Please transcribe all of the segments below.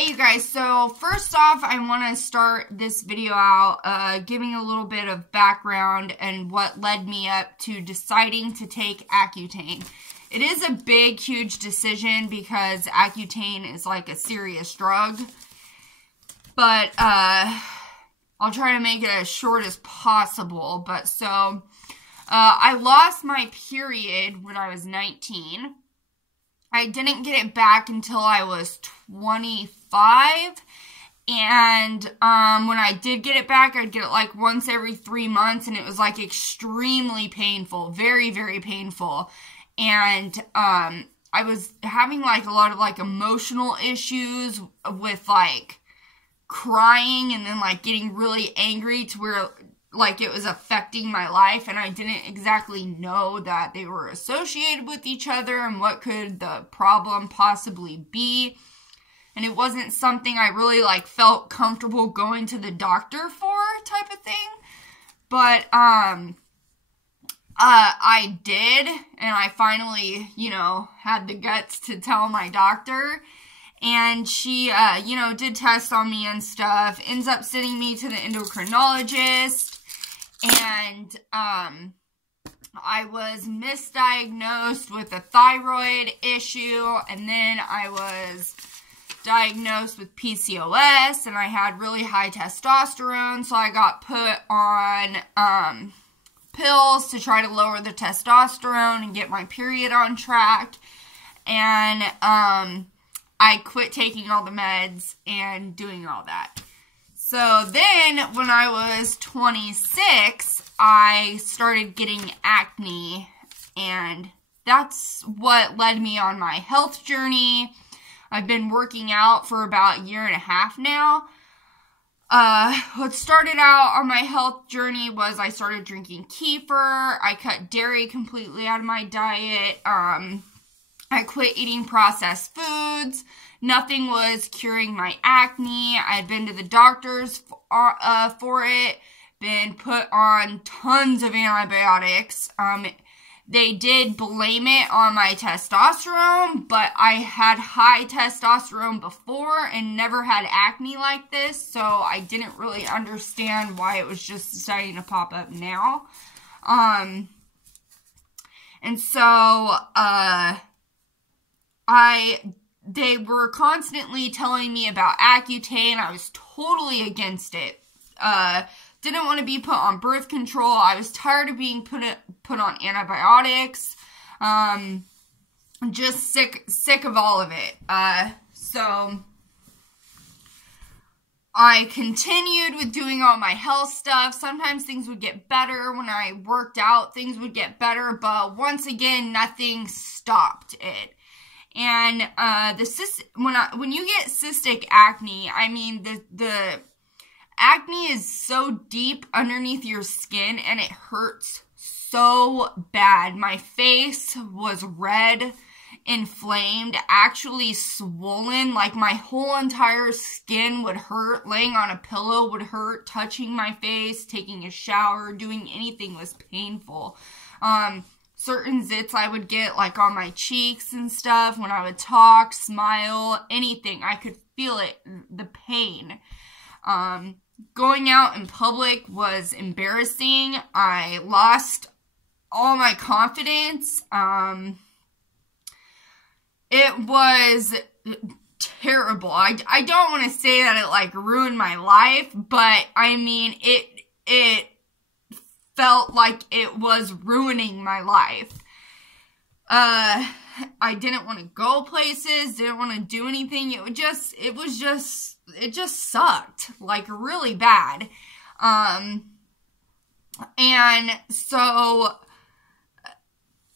Hey you guys, so first off I want to start this video out giving a little bit of background and what led me up to deciding to take Accutane. It is a big, huge decision because Accutane is like a serious drug, but I'll try to make it as short as possible. But so I lost my period when I was 19. I didn't get it back until I was 25, and when I did get it back, I'd get it like once every 3 months, and it was like extremely painful, very, very painful, and I was having like a lot of like emotional issues with like crying and then like getting really angry to where like it was affecting my life, and I didn't exactly know that they were associated with each other and what could the problem possibly be. And it wasn't something I really like felt comfortable going to the doctor for type of thing. But I did, and I finally, had the guts to tell my doctor. And she, did tests on me and stuff, ends up sending me to the endocrinologist. And I was misdiagnosed with a thyroid issue, and then I was diagnosed with PCOS, and I had really high testosterone, so I got put on pills to try to lower the testosterone and get my period on track. And I quit taking all the meds and doing all that. So then, when I was 26, I started getting acne, and that's what led me on my health journey. I've been working out for about a year and a half now. What started out on my health journey was I started drinking kefir. I cut dairy completely out of my diet. I quit eating processed foods. Nothing was curing my acne. I'd been to the doctors for it, been put on tons of antibiotics. They did blame it on my testosterone, but I had high testosterone before and never had acne like this, so I didn't really understand why it was just deciding to pop up now. And so, they were constantly telling me about Accutane. I was totally against it. Didn't want to be put on birth control. I was tired of being put on antibiotics. Just sick of all of it. So I continued with doing all my health stuff. Sometimes things would get better. When I worked out, things would get better. But once again, nothing stopped it. And when you get cystic acne, I mean the acne is so deep underneath your skin and it hurts so bad. My face was red, inflamed, actually swollen. Like my whole entire skin would hurt. Laying on a pillow would hurt. Touching my face, taking a shower, doing anything was painful. Certain zits I would get like on my cheeks and stuff when I would talk, smile, anything. I could feel it, the pain. Going out in public was embarrassing. I lost all my confidence. It was terrible. I don't want to say that it like ruined my life, but I mean it felt like it was ruining my life. I didn't want to go places, didn't want to do anything. It just sucked, like really bad. And so,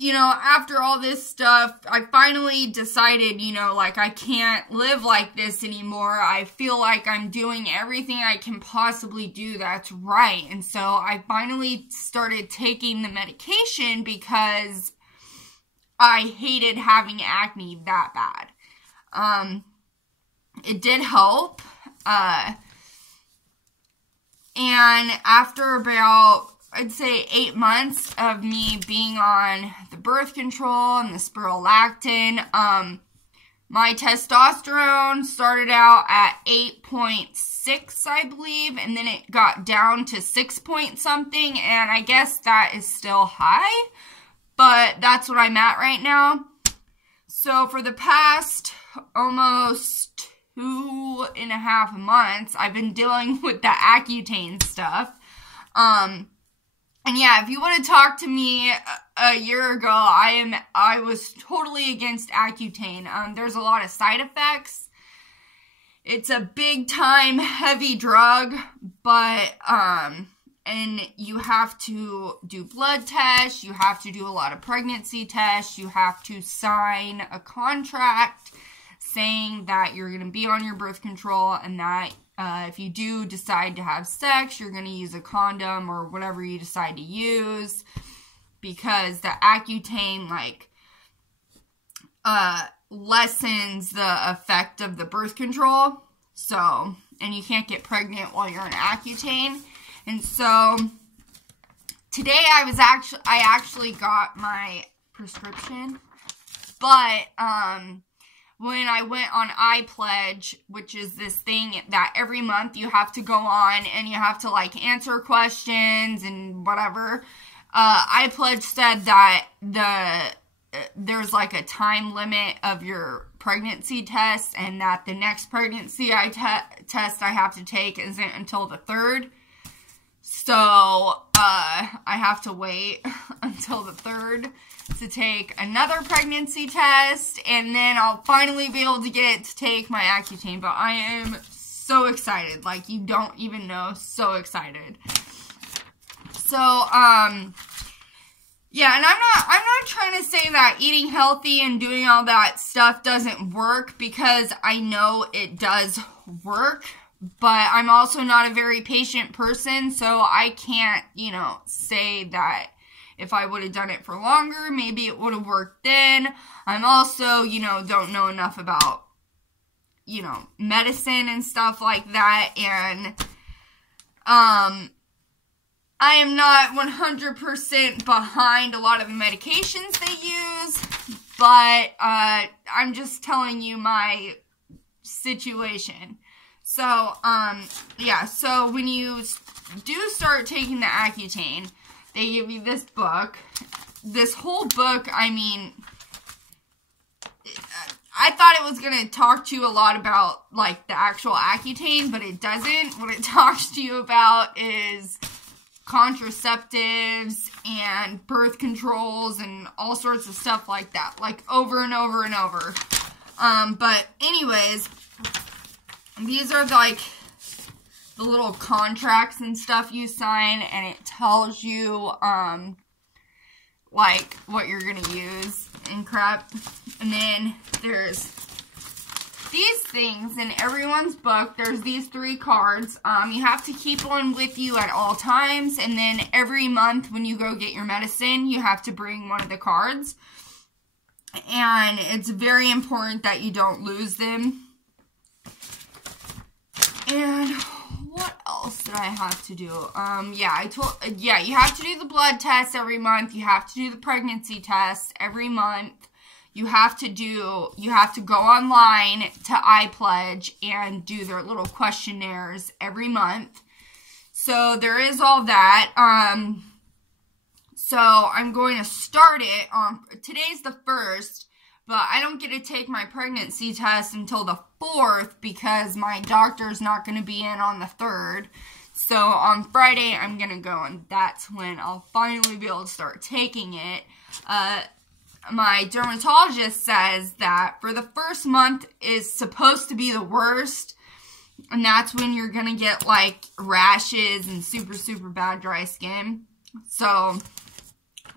after all this stuff, I finally decided, like I can't live like this anymore. I feel like I'm doing everything I can possibly do that's right. And so I finally started taking the medication because I hated having acne that bad. It did help. And after about, I'd say 8 months of me being on the birth control and the spironolactone, My testosterone started out at 8.6, I believe, and then it got down to 6 point something, and I guess that is still high, but that's what I'm at right now. So for the past almost 2.5 months, I've been dealing with the Accutane stuff. And yeah, if you would have talked to me a year ago, I was totally against Accutane. There's a lot of side effects. It's a big time heavy drug, but and you have to do blood tests, you have to do a lot of pregnancy tests, you have to sign a contract saying that you're going to be on your birth control and that if you do decide to have sex, you're going to use a condom or whatever you decide to use, because the Accutane, like, lessens the effect of the birth control. So, and you can't get pregnant while you're on Accutane. And so, today I actually got my prescription, but, when I went on iPledge, which is this thing that every month you have to go on and you have to, like, answer questions and whatever, iPledge said that there's, like, a time limit of your pregnancy test, and that the next pregnancy test I have to take isn't until the 3rd. So, I have to wait until the 3rd to take another pregnancy test, and then I'll finally be able to get to take my Accutane. But I am so excited, like, you don't even know, so excited. So, yeah, and I'm not trying to say that eating healthy and doing all that stuff doesn't work, because I know it does work, but I'm also not a very patient person, so I can't, you know, say that if I would have done it for longer, maybe it would have worked then. I'm also, you know, don't know enough about, you know, medicine and stuff like that. And, I am not 100% behind a lot of the medications they use, but, I'm just telling you my situation. So, yeah, so when you do start taking the Accutane, they give you this book. This whole book, I mean, I thought it was going to talk to you a lot about, like, the actual Accutane, but it doesn't. What it talks to you about is contraceptives and birth controls and all sorts of stuff like that, like, over and over and over. But anyways, these are, like, the little contracts and stuff you sign, and it tells you, like, what you're gonna use and crap. And then there's these things in everyone's book. There's these 3 cards. You have to keep one with you at all times, and then every month when you go get your medicine, you have to bring one of the cards. And it's very important that you don't lose them. And what else did I have to do? Yeah, you have to do the blood test every month. You have to do the pregnancy test every month. You have to go online to iPledge and do their little questionnaires every month. So there is all that. So I'm going to start it on, today's the 1st. But I don't get to take my pregnancy test until the 4th because my doctor's not going to be in on the 3rd. So on Friday, I'm going to go, and that's when I'll finally be able to start taking it. My dermatologist says that for the first month is supposed to be the worst. And that's when you're going to get, like, rashes and super, super bad dry skin. So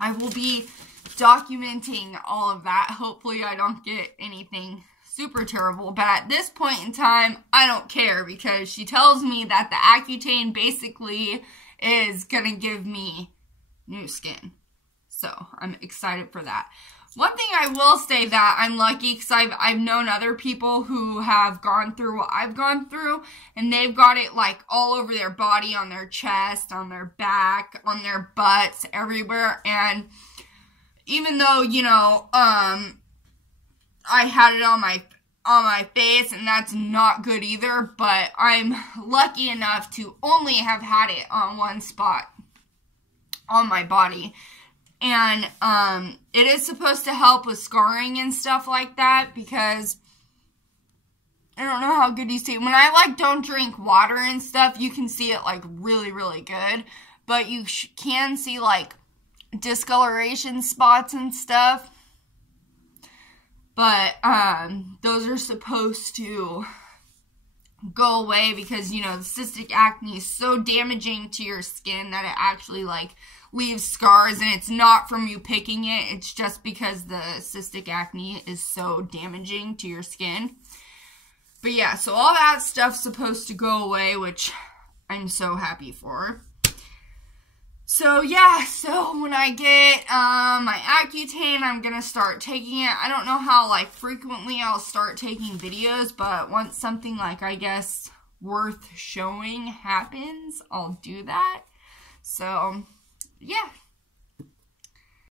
I will be documenting all of that. Hopefully I don't get anything super terrible, but at this point in time, I don't care, because she tells me that the Accutane basically is gonna give me new skin. So I'm excited for that. One thing I will say that I'm lucky, because I've known other people who have gone through what I've gone through, and they've got it, like, all over their body, on their chest, on their back, on their butts, everywhere. And even though, you know, I had it on my on my face, and that's not good either, but I'm lucky enough to only have had it on one spot on my body. And it is supposed to help with scarring and stuff like that, because I don't know how good you see it. When I, like, don't drink water and stuff, you can see it, like, really, really good. But you can see, like, discoloration spots and stuff. But those are supposed to go away because, you know, the cystic acne is so damaging to your skin that it actually, like, leaves scars, and it's not from you picking it. It's just because the cystic acne is so damaging to your skin. But yeah, so all that stuff's supposed to go away, which I'm so happy for. So yeah, so when I get my Accutane, I'm gonna start taking it. I don't know how, like, frequently I'll start taking videos, but once something, like, I guess worth showing happens, I'll do that. So yeah.